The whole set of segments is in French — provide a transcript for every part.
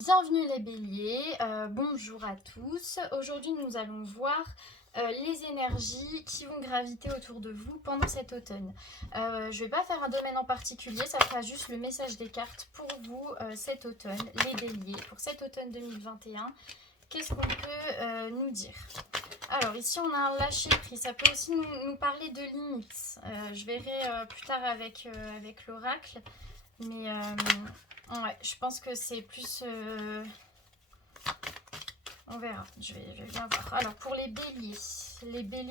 Bienvenue les béliers, bonjour à tous. Aujourd'hui nous allons voir les énergies qui vont graviter autour de vous pendant cet automne. Je ne vais pas faire un domaine en particulier, ça sera juste le message des cartes pour vous cet automne, les béliers, pour cet automne 2021. Qu'est-ce qu'on peut nous dire? Alors ici on a un lâcher prise, ça peut aussi nous parler de limites. Je verrai plus tard avec l'oracle, mais ouais, je pense que c'est plus... on verra, je vais bien voir. Alors pour les béliers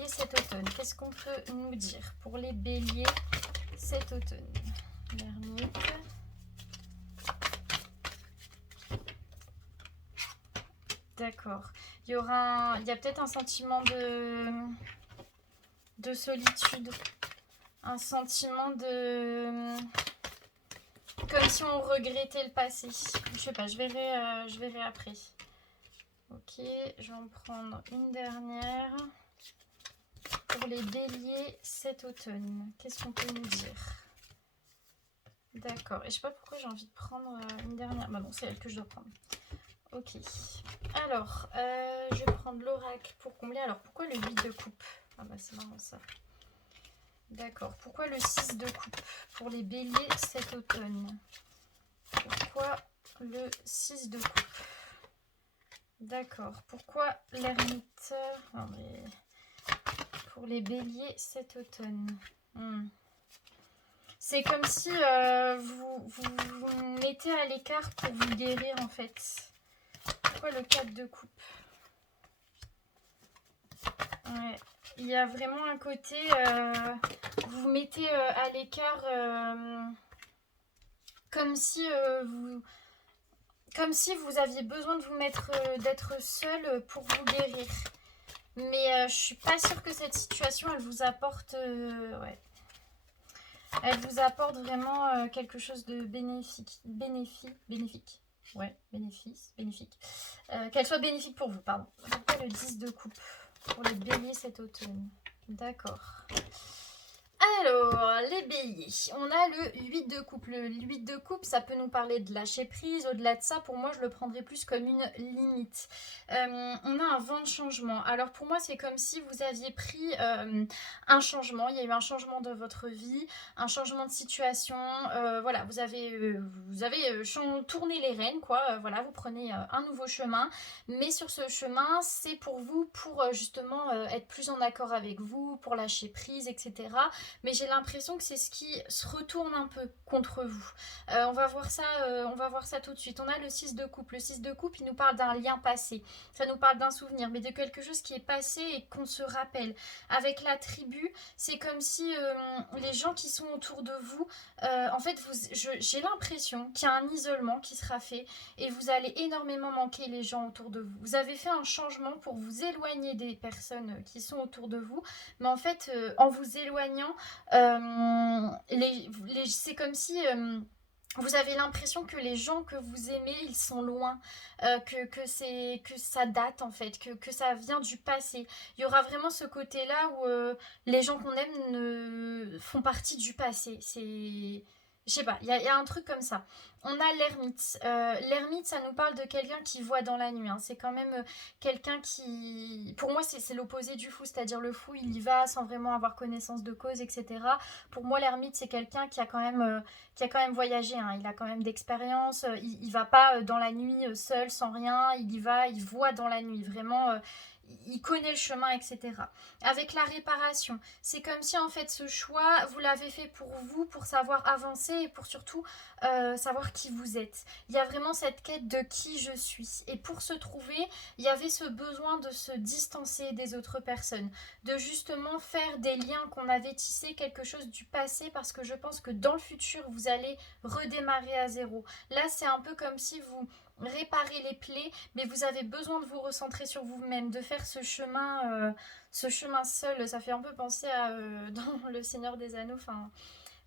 cet automne, qu'est-ce qu'on peut nous dire pour les béliers cet automne? L'ermite. D'accord. Il y a peut-être un sentiment de solitude, un sentiment de... comme si on regrettait le passé. Je sais pas, je verrai après. Ok, je vais en prendre une dernière. Pour les béliers cet automne, qu'est-ce qu'on peut nous dire? D'accord, et je sais pas pourquoi j'ai envie de prendre une dernière. Bah non, c'est elle que je dois prendre. Ok, alors, je vais prendre l'oracle pour combler. Alors, pourquoi le 8 de coupe? Ah bah c'est marrant ça. D'accord, pourquoi le 6 de coupe pour les béliers cet automne? Pourquoi le 6 de coupe? D'accord, pourquoi l'ermite? Pour les béliers cet automne. C'est comme si vous mettez à l'écart pour vous guérir en fait. Pourquoi le 4 de coupe? Ouais. Il y a vraiment un côté, vous vous mettez à l'écart comme si vous aviez besoin de vous mettre, d'être seul pour vous guérir. Mais je suis pas sûre que cette situation, elle vous apporte, ouais. Elle vous apporte vraiment quelque chose de bénéfique. Ouais, bénéfique. Qu'elle soit bénéfique pour vous, pardon. Pourquoi le 10 de coupe pour les béliers cet automne? D'accord. Alors, les béliers, on a le 8 de coupe. Le 8 de coupe, ça peut nous parler de lâcher prise. Au-delà de ça, pour moi, je le prendrais plus comme une limite. On a un vent de changement. Alors, pour moi, c'est comme si vous aviez pris un changement. Il y a eu un changement de votre vie, un changement de situation. Voilà, vous avez tourné les rênes, quoi. Voilà, vous prenez un nouveau chemin. Mais sur ce chemin, c'est pour vous, pour justement être plus en accord avec vous, pour lâcher prise, etc. Mais j'ai l'impression que c'est ce qui se retourne un peu contre vous. On va voir ça tout de suite. On a le 6 de coupe. Le 6 de coupe, il nous parle d'un lien passé. Ça nous parle d'un souvenir, mais de quelque chose qui est passé et qu'on se rappelle. Avec la tribu, c'est comme si les gens qui sont autour de vous, en fait, j'ai l'impression qu'il y a un isolement qui sera fait et vous allez énormément manquer les gens autour de vous. Vous avez fait un changement pour vous éloigner des personnes qui sont autour de vous, mais en fait, en vous éloignant, c'est comme si vous avez l'impression que les gens que vous aimez, ils sont loin, que ça date en fait, que ça vient du passé. Il y aura vraiment ce côté-là où les gens qu'on aime font partie du passé. Je sais pas, il y a un truc comme ça. On a l'ermite. L'ermite, ça nous parle de quelqu'un qui voit dans la nuit. Hein. C'est quand même quelqu'un qui... Pour moi, c'est l'opposé du fou, c'est-à-dire le fou, il y va sans vraiment avoir connaissance de cause, etc. Pour moi, l'ermite, c'est quelqu'un qui a quand même voyagé. Hein. Il a quand même d'expérience. Il va pas dans la nuit seul, sans rien. Il y va, il voit dans la nuit. Vraiment, il connaît le chemin, etc. Avec la réparation, c'est comme si en fait ce choix, vous l'avez fait pour vous, pour savoir avancer et pour surtout savoir qui vous êtes. Il y a vraiment cette quête de qui je suis. Et pour se trouver, il y avait ce besoin de se distancer des autres personnes, de justement faire des liens qu'on avait tissés, quelque chose du passé, parce que je pense que dans le futur, vous allez redémarrer à zéro. Là, c'est un peu comme si vous réparez les plaies, mais vous avez besoin de vous recentrer sur vous-même, de faire ce chemin seul. Ça fait un peu penser à dans Le Seigneur des Anneaux, enfin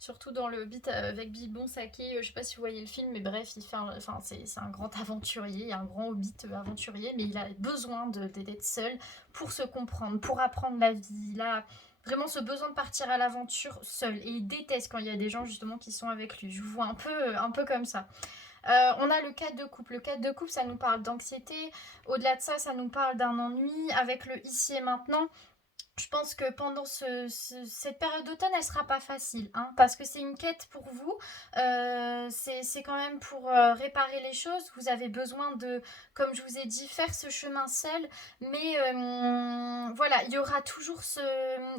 surtout dans le Hobbit avec Bilbon Saké, je sais pas si vous voyez le film, mais bref, c'est un grand aventurier, un grand Hobbit aventurier, mais il a besoin d'être seul pour se comprendre, pour apprendre la vie. Il a vraiment ce besoin de partir à l'aventure seul, et il déteste quand il y a des gens justement qui sont avec lui. Je vous vois un peu comme ça. On a le 4 de coupe. Le 4 de coupe, ça nous parle d'anxiété. Au-delà de ça, ça nous parle d'un ennui. Avec le ici et maintenant, je pense que pendant cette période d'automne, elle sera pas facile, hein, parce que c'est une quête pour vous. C'est quand même pour réparer les choses. Vous avez besoin de, comme je vous ai dit, faire ce chemin seul. Mais voilà, il y aura toujours ce...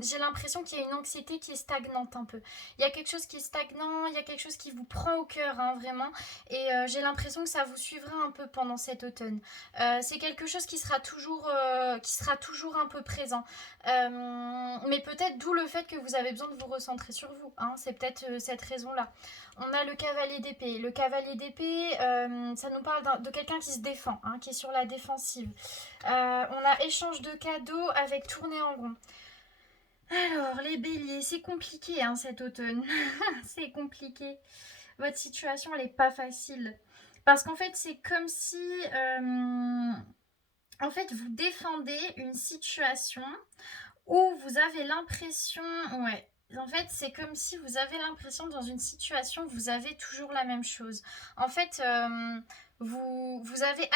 J'ai l'impression qu'il y a une anxiété qui est stagnante un peu. Il y a quelque chose qui est stagnant, il y a quelque chose qui vous prend au cœur, hein, vraiment. Et j'ai l'impression que ça vous suivra un peu pendant cet automne. C'est quelque chose qui sera toujours un peu présent. Mais peut-être d'où le fait que vous avez besoin de vous recentrer sur vous, hein. C'est peut-être cette raison-là. On a le cavalier d'épée. Le cavalier d'épée, ça nous parle de quelqu'un qui se défend, hein, qui est sur la défensive. On a échange de cadeaux avec tournée en rond. Alors, les béliers, c'est compliqué, hein, cet automne. C'est compliqué. Votre situation, elle n'est pas facile. Parce qu'en fait, c'est comme si... en fait, vous défendez une situation où vous avez l'impression, ouais, en fait, c'est comme si vous avez l'impression dans une situation, vous avez toujours la même chose. En fait, vous avez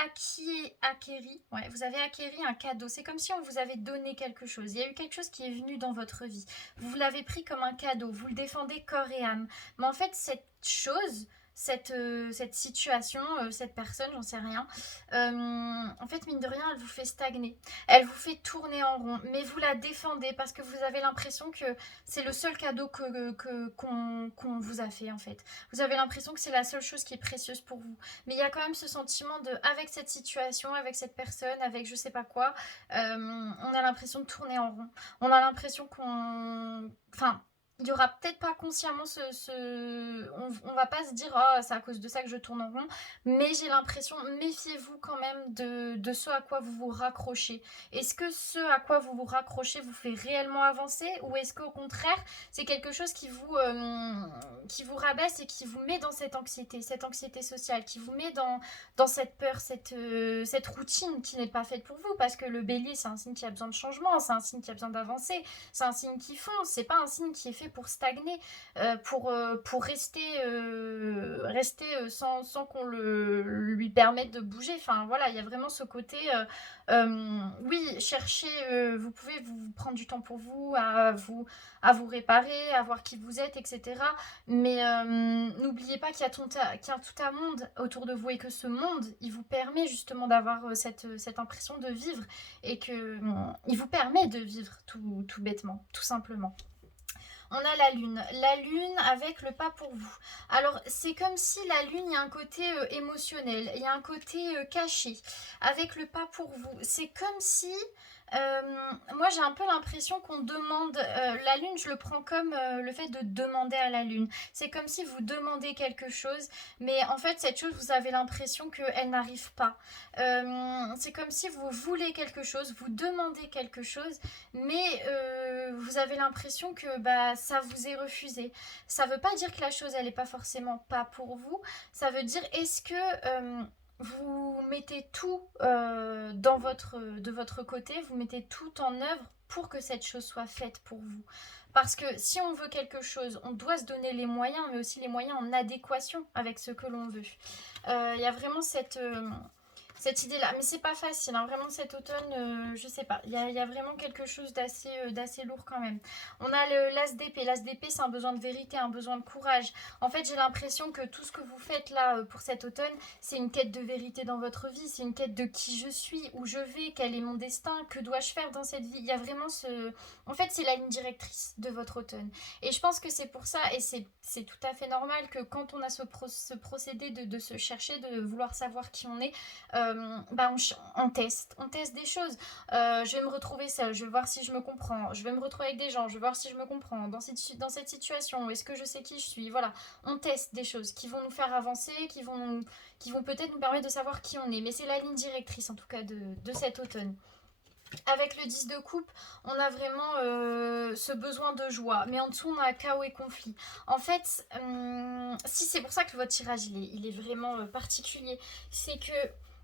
vous avez acquéri un cadeau. C'est comme si on vous avait donné quelque chose. Il y a eu quelque chose qui est venu dans votre vie. Vous l'avez pris comme un cadeau. Vous le défendez corps et âme. Mais en fait, cette chose, cette situation, cette personne, j'en sais rien, en fait, mine de rien, elle vous fait stagner. Elle vous fait tourner en rond, mais vous la défendez parce que vous avez l'impression que c'est le seul cadeau qu'on vous a fait, en fait. Vous avez l'impression que c'est la seule chose qui est précieuse pour vous. Mais il y a quand même ce sentiment de, avec cette situation, avec cette personne, avec je sais pas quoi, on a l'impression de tourner en rond. On a l'impression qu'on... Enfin, il y aura peut-être pas consciemment on va pas se dire oh c'est à cause de ça que je tourne en rond, mais j'ai l'impression, méfiez-vous quand même de ce à quoi vous vous raccrochez. Est-ce que ce à quoi vous vous raccrochez vous fait réellement avancer, ou est-ce qu'au contraire c'est quelque chose qui vous rabaisse et qui vous met dans cette anxiété sociale, qui vous met dans cette peur, cette routine qui n'est pas faite pour vous, parce que le bélier c'est un signe qui a besoin de changement, c'est un signe qui a besoin d'avancer, c'est un signe qui fonce, c'est pas un signe qui est fait pour stagner, pour rester sans qu'on lui permette de bouger. Enfin voilà, il y a vraiment ce côté, oui, chercher, vous pouvez vous prendre du temps pour vous, à vous réparer, à voir qui vous êtes, etc. Mais n'oubliez pas qu'il y a tout un monde autour de vous, et que ce monde, il vous permet justement d'avoir cette impression de vivre, et que il vous permet de vivre tout bêtement, tout simplement. On a la lune. La lune avec le pas pour vous. Alors, c'est comme si la lune, il y a un côté émotionnel, il y a un côté caché, avec le pas pour vous. C'est comme si... moi j'ai un peu l'impression qu'on demande, la lune je le prends comme le fait de demander à la lune, c'est comme si vous demandez quelque chose, mais en fait cette chose vous avez l'impression qu'elle n'arrive pas. C'est comme si vous voulez quelque chose, vous demandez quelque chose, mais vous avez l'impression que bah, ça vous est refusé. Ça veut pas dire que la chose elle est pas forcément pas pour vous, ça veut dire est-ce que vous mettez tout de votre côté, vous mettez tout en œuvre pour que cette chose soit faite pour vous. Parce que si on veut quelque chose, on doit se donner les moyens, mais aussi les moyens en adéquation avec ce que l'on veut. Il y a vraiment cette idée-là. Mais c'est pas facile, hein. Vraiment cet automne, je sais pas. Il y a vraiment quelque chose d'assez lourd quand même. On a l'as d'épée. L'as d'épée, c'est un besoin de vérité, un besoin de courage. En fait, j'ai l'impression que tout ce que vous faites là pour cet automne, c'est une quête de vérité dans votre vie. C'est une quête de qui je suis, où je vais, quel est mon destin, que dois-je faire dans cette vie. Il y a vraiment ce... En fait, c'est la ligne directrice de votre automne. Et je pense que c'est pour ça, et c'est tout à fait normal que quand on a ce procédé de se chercher, de vouloir savoir qui on est, bah on teste des choses. Je vais me retrouver seule, je vais voir si je me comprends, je vais me retrouver avec des gens, je vais voir si je me comprends dans cette situation, est-ce que je sais qui je suis, voilà. On teste des choses qui vont nous faire avancer, qui vont peut-être nous permettre de savoir qui on est, mais c'est la ligne directrice en tout cas de cet automne. Avec le 10 de coupe, on a vraiment ce besoin de joie. Mais en dessous, on a chaos et conflit. En fait, si c'est pour ça que votre tirage, il est vraiment particulier. C'est que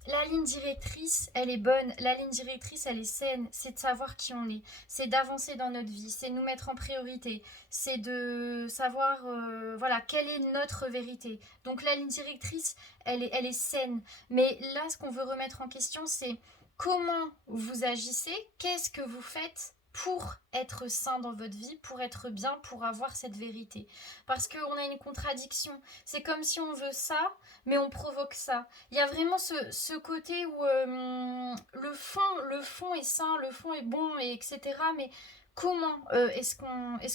La ligne directrice, elle est bonne. La ligne directrice, elle est saine. C'est de savoir qui on est. C'est d'avancer dans notre vie. C'est de nous mettre en priorité. C'est de savoir, voilà, quelle est notre vérité. Donc la ligne directrice, elle est saine. Mais là, ce qu'on veut remettre en question, c'est comment vous agissez. Qu'est-ce que vous faites pour être sain dans votre vie, pour être bien, pour avoir cette vérité. Parce qu'on a une contradiction. C'est comme si on veut ça, mais on provoque ça. Il y a vraiment ce côté où le fond est sain, le fond est bon, et etc. Mais comment est-ce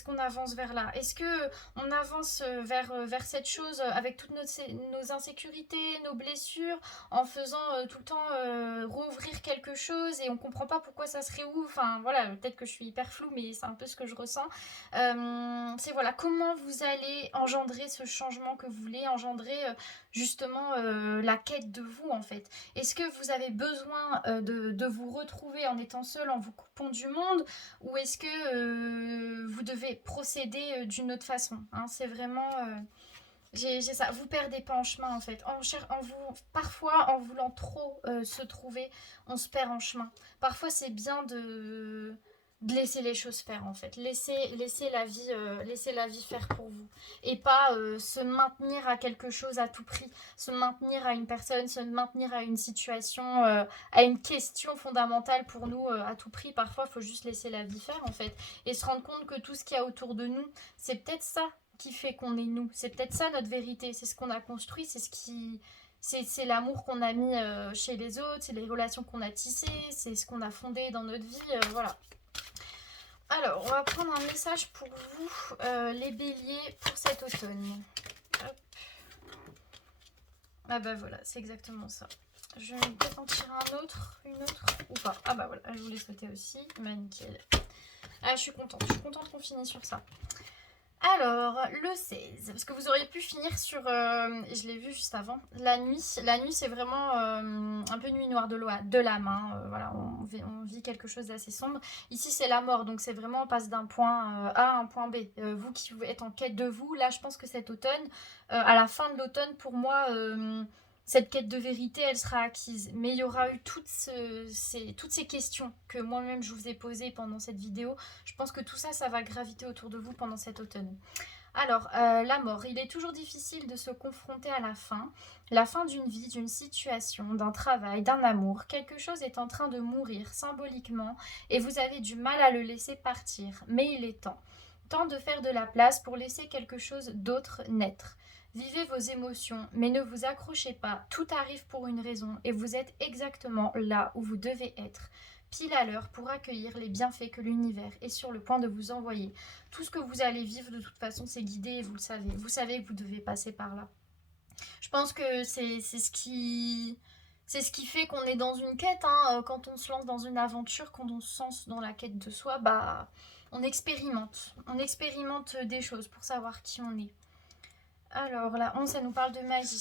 qu'on avance vers là? Est-ce que on avance vers cette chose avec toutes nos insécurités, nos blessures, en faisant tout le temps rouvrir quelque chose et on comprend pas pourquoi ça se réouvre? Enfin voilà, peut-être que je suis hyper floue, mais c'est un peu ce que je ressens. C'est voilà, comment vous allez engendrer ce changement que vous voulez engendrer justement la quête de vous en fait. Est-ce que vous avez besoin de vous retrouver en étant seul, en vous coupant du monde, ou est-ce que vous devez procéder d'une autre façon, hein? C'est vraiment... j'ai ça, vous perdez pas en chemin en fait. Parfois, en voulant trop se trouver, on se perd en chemin. Parfois, c'est bien de laisser les choses faire en fait. Laisser la vie faire pour vous. Et pas se maintenir à quelque chose à tout prix. Se maintenir à une personne, se maintenir à une situation, à une question fondamentale pour nous à tout prix. Parfois, il faut juste laisser la vie faire en fait. Et se rendre compte que tout ce qu'il y a autour de nous, c'est peut-être ça qui fait qu'on est nous. C'est peut-être ça notre vérité. C'est ce qu'on a construit, c'est ce qui... C'est l'amour qu'on a mis chez les autres, c'est les relations qu'on a tissées, c'est ce qu'on a fondé dans notre vie, voilà. Alors, on va prendre un message pour vous, les béliers, pour cet automne. Hop. Ah bah voilà, c'est exactement ça. Je vais peut-être en tirer une autre, ou pas. Ah bah voilà, je vous l'ai souhaité aussi, bah nickel. Ah, je suis contente qu'on finisse sur ça. Alors, le 16, parce que vous auriez pu finir sur, je l'ai vu juste avant, la nuit. La nuit, c'est vraiment un peu nuit noire de l'âme. Hein. Voilà, on vit quelque chose d'assez sombre. Ici, c'est la mort, donc c'est vraiment, on passe d'un point A à un point B. Vous qui êtes en quête de vous, là, je pense que cet automne, à la fin de l'automne, pour moi, cette quête de vérité, elle sera acquise. Mais il y aura eu toutes ces questions que moi-même je vous ai posées pendant cette vidéo. Je pense que tout ça, ça va graviter autour de vous pendant cet automne. Alors, la mort. Il est toujours difficile de se confronter à la fin d'une vie, d'une situation, d'un travail, d'un amour. Quelque chose est en train de mourir symboliquement et vous avez du mal à le laisser partir. Mais il est temps. Temps de faire de la place pour laisser quelque chose d'autre naître. Vivez vos émotions, mais ne vous accrochez pas. Tout arrive pour une raison et vous êtes exactement là où vous devez être, pile à l'heure pour accueillir les bienfaits que l'univers est sur le point de vous envoyer. Tout ce que vous allez vivre, de toute façon, c'est guidé et vous le savez. Vous savez que vous devez passer par là. Je pense que c'est ce qui... C'est ce qui fait qu'on est dans une quête, hein. Quand on se lance dans une aventure, quand on se lance dans la quête de soi, bah, on expérimente. On expérimente des choses pour savoir qui on est. Alors, la 11, ça nous parle de magie.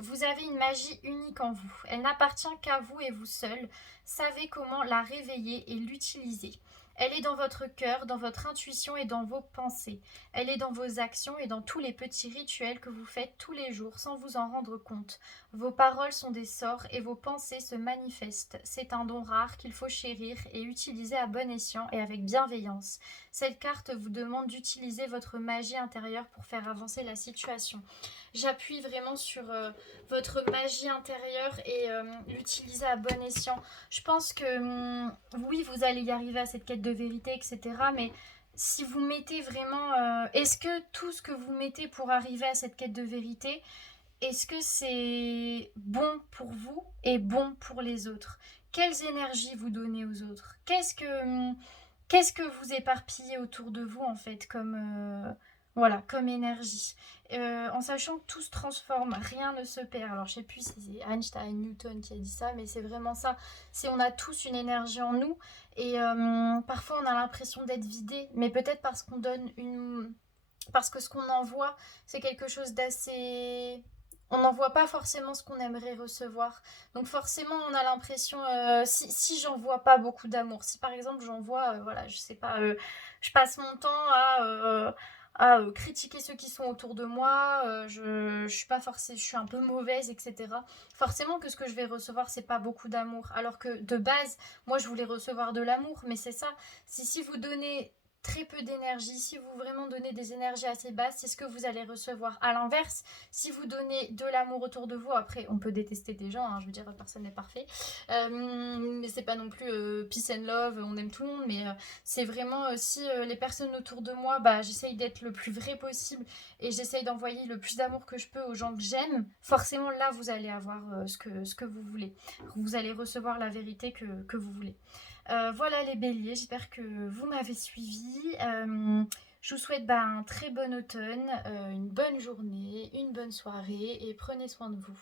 Vous avez une magie unique en vous. Elle n'appartient qu'à vous et vous seul. Savez comment la réveiller et l'utiliser. Elle est dans votre cœur, dans votre intuition et dans vos pensées. Elle est dans vos actions et dans tous les petits rituels que vous faites tous les jours sans vous en rendre compte. Vos paroles sont des sorts et vos pensées se manifestent. C'est un don rare qu'il faut chérir et utiliser à bon escient et avec bienveillance. Cette carte vous demande d'utiliser votre magie intérieure pour faire avancer la situation. J'appuie vraiment sur votre magie intérieure et l'utiliser à bon escient. Je pense que oui, vous allez y arriver à cette quête de vérité, etc. Mais si vous mettez vraiment... est-ce que tout ce que vous mettez pour arriver à cette quête de vérité, est-ce que c'est bon pour vous et bon pour les autres? Quelles énergies vous donnez aux autres? Qu'est-ce que vous éparpillez autour de vous en fait comme voilà comme énergie, en sachant que tout se transforme, rien ne se perd. Alors je sais plus si c'est Einstein, Newton qui a dit ça, mais c'est vraiment ça. C'est on a tous une énergie en nous et parfois on a l'impression d'être vidé, mais peut-être parce que ce qu'on envoie c'est quelque chose d'assez... On n'envoie pas forcément ce qu'on aimerait recevoir. Donc forcément, on a l'impression, si j'envoie pas beaucoup d'amour, si par exemple j'envoie, voilà, je sais pas, je passe mon temps à critiquer ceux qui sont autour de moi, je suis pas forcément, je suis un peu mauvaise, etc. Forcément que ce que je vais recevoir, c'est pas beaucoup d'amour. Alors que de base, moi, je voulais recevoir de l'amour, mais c'est ça. Si vous donnez très peu d'énergie, si vous vraiment donnez des énergies assez basses, c'est ce que vous allez recevoir. À l'inverse, si vous donnez de l'amour autour de vous, après on peut détester des gens, hein, je veux dire personne n'est parfait, mais c'est pas non plus peace and love, on aime tout le monde, mais c'est vraiment si les personnes autour de moi, bah, j'essaye d'être le plus vrai possible et j'essaye d'envoyer le plus d'amour que je peux aux gens que j'aime, forcément là vous allez avoir ce que vous voulez. Vous allez recevoir la vérité que vous voulez. Voilà les béliers, j'espère que vous m'avez suivi. Je vous souhaite bah, un très bon automne, une bonne journée, une bonne soirée et prenez soin de vous.